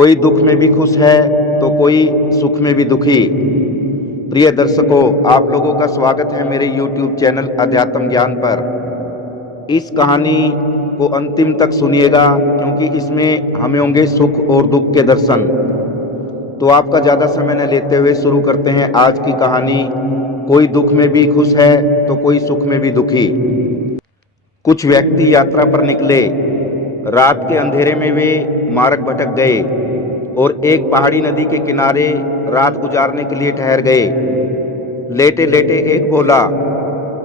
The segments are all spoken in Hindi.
कोई दुख में भी खुश है तो कोई सुख में भी दुखी। प्रिय दर्शकों, आप लोगों का स्वागत है मेरे YouTube चैनल अध्यात्म ज्ञान पर। इस कहानी को अंतिम तक सुनिएगा क्योंकि इसमें हमें होंगे सुख और दुख के दर्शन। तो आपका ज़्यादा समय न लेते हुए शुरू करते हैं आज की कहानी। कोई दुख में भी खुश है तो कोई सुख में भी दुखी। कुछ व्यक्ति यात्रा पर निकले। रात के अंधेरे में वे मार्ग भटक गए और एक पहाड़ी नदी के किनारे रात गुजारने के लिए ठहर गए। लेटे लेटे एक बोला,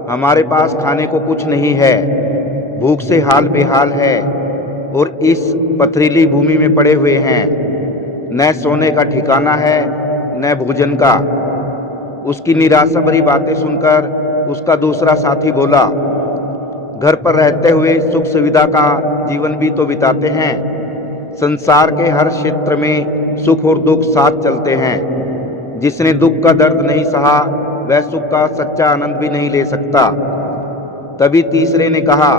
हमारे पास खाने को कुछ नहीं है, भूख से हाल बेहाल है और इस पथरीली भूमि में पड़े हुए हैं। न सोने का ठिकाना है न भोजन का। उसकी निराशा भरी बातें सुनकर उसका दूसरा साथी बोला, घर पर रहते हुए सुख सुविधा का जीवन भी तो बिताते हैं। संसार के हर क्षेत्र में सुख और दुख साथ चलते हैं। जिसने दुख का दर्द नहीं सहा वह सुख का सच्चा आनंद भी नहीं ले सकता। तभी तीसरे ने कहा,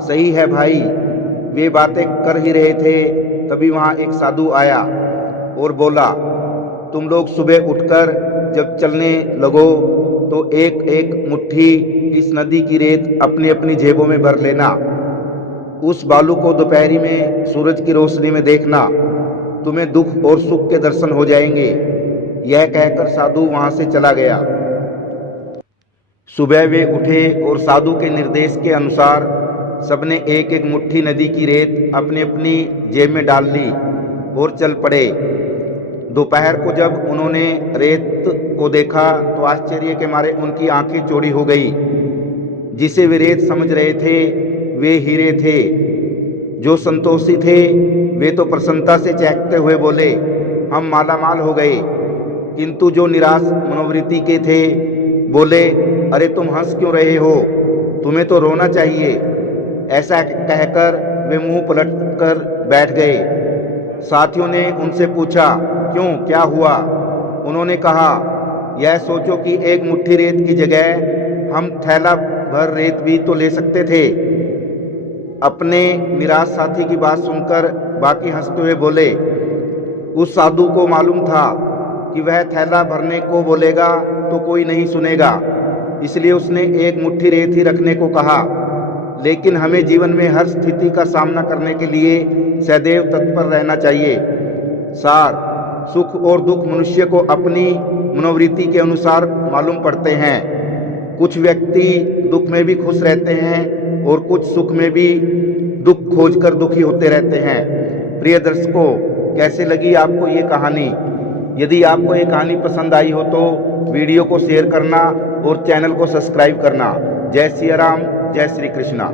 सही है भाई। वे बातें कर ही रहे थे तभी वहां एक साधु आया और बोला, तुम लोग सुबह उठकर जब चलने लगो तो एक एक मुट्ठी इस नदी की रेत अपनी अपनी जेबों में भर लेना। उस बालू को दोपहरी में सूरज की रोशनी में देखना, तुम्हें दुख और सुख के दर्शन हो जाएंगे। यह कहकर साधु वहां से चला गया। सुबह वे उठे और साधु के निर्देश के अनुसार सबने एक एक मुट्ठी नदी की रेत अपनी अपनी जेब में डाल ली और चल पड़े। दोपहर को जब उन्होंने रेत को देखा तो आश्चर्य के मारे उनकी आंखें चौड़ी हो गई। जिसे वे रेत समझ रहे थे वे हीरे थे। जो संतोषी थे वे तो प्रसन्नता से चहकते हुए बोले, हम मालामाल हो गए। किंतु जो निराश मनोवृत्ति के थे बोले, अरे तुम हंस क्यों रहे हो, तुम्हें तो रोना चाहिए। ऐसा कहकर वे मुंह पलटकर बैठ गए। साथियों ने उनसे पूछा, क्यों, क्या हुआ? उन्होंने कहा, यह सोचो कि एक मुट्ठी रेत की जगह हम थैला भर रेत भी तो ले सकते थे। अपने निराश साथी की बात सुनकर बाकी हंसते हुए बोले, उस साधु को मालूम था कि वह थैला भरने को बोलेगा तो कोई नहीं सुनेगा, इसलिए उसने एक मुट्ठी रेत ही रखने को कहा। लेकिन हमें जीवन में हर स्थिति का सामना करने के लिए सदैव तत्पर रहना चाहिए। सार, सुख और दुख मनुष्य को अपनी मनोवृत्ति के अनुसार मालूम पड़ते हैं। कुछ व्यक्ति दुख में भी खुश रहते हैं और कुछ सुख में भी दुख खोजकर दुखी होते रहते हैं। प्रिय दर्शकों, कैसे लगी आपको ये कहानी? यदि आपको ये कहानी पसंद आई हो तो वीडियो को शेयर करना और चैनल को सब्सक्राइब करना। जय सिया राम, जय श्री कृष्णा।